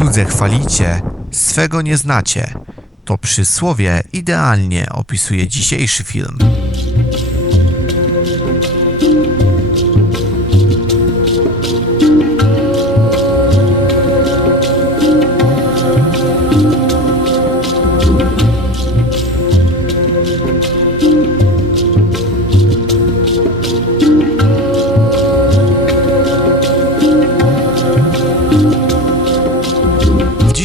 Cudze chwalicie, swego nie znacie. To przysłowie idealnie opisuje dzisiejszy film.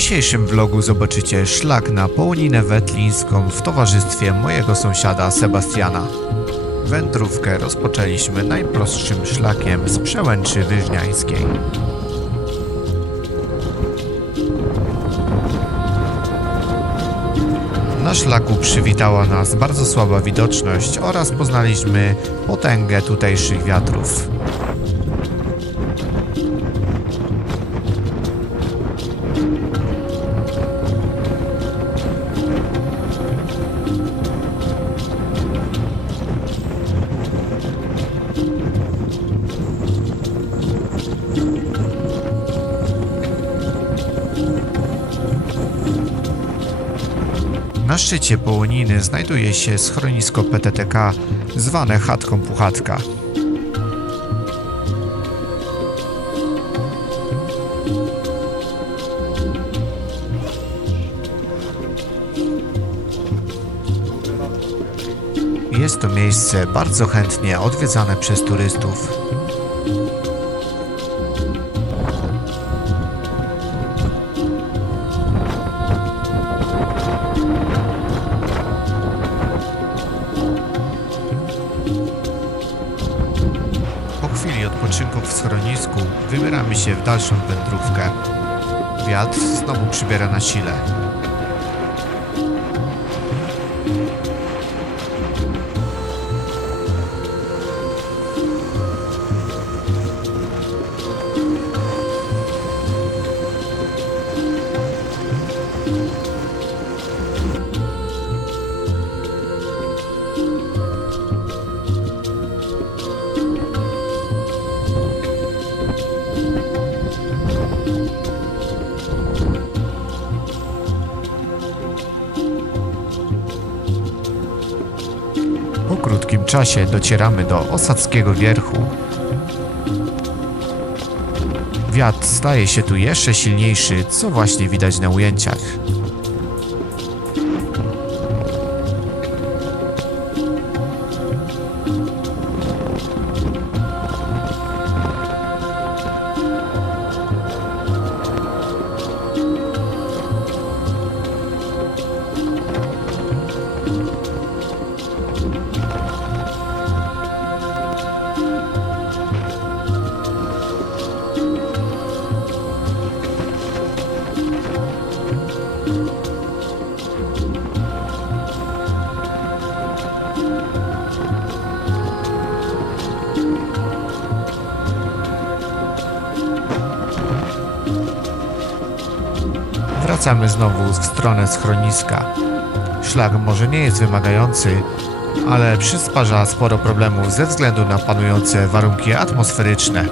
Dzisiejszym vlogu zobaczycie szlak na Połoninę Wetlińską w towarzystwie mojego sąsiada Sebastiana. Wędrówkę rozpoczęliśmy najprostszym szlakiem z przełęczy wyżniańskiej. Na szlaku przywitała nas bardzo słaba widoczność oraz poznaliśmy potęgę tutejszych wiatrów. Na szczycie Połoniny znajduje się schronisko PTTK zwane Chatką Puchatka. Jest to miejsce bardzo chętnie odwiedzane przez turystów. Odpoczynku w schronisku wybieramy się w dalszą wędrówkę. Wiatr znowu przybiera na sile. Krótkim czasie docieramy do Osadzkiego Wierchu. Wiatr staje się tu jeszcze silniejszy, co właśnie widać na ujęciach. Wracamy znowu w stronę schroniska. Szlak może nie jest wymagający, ale przysparza sporo problemów ze względu na panujące warunki atmosferyczne.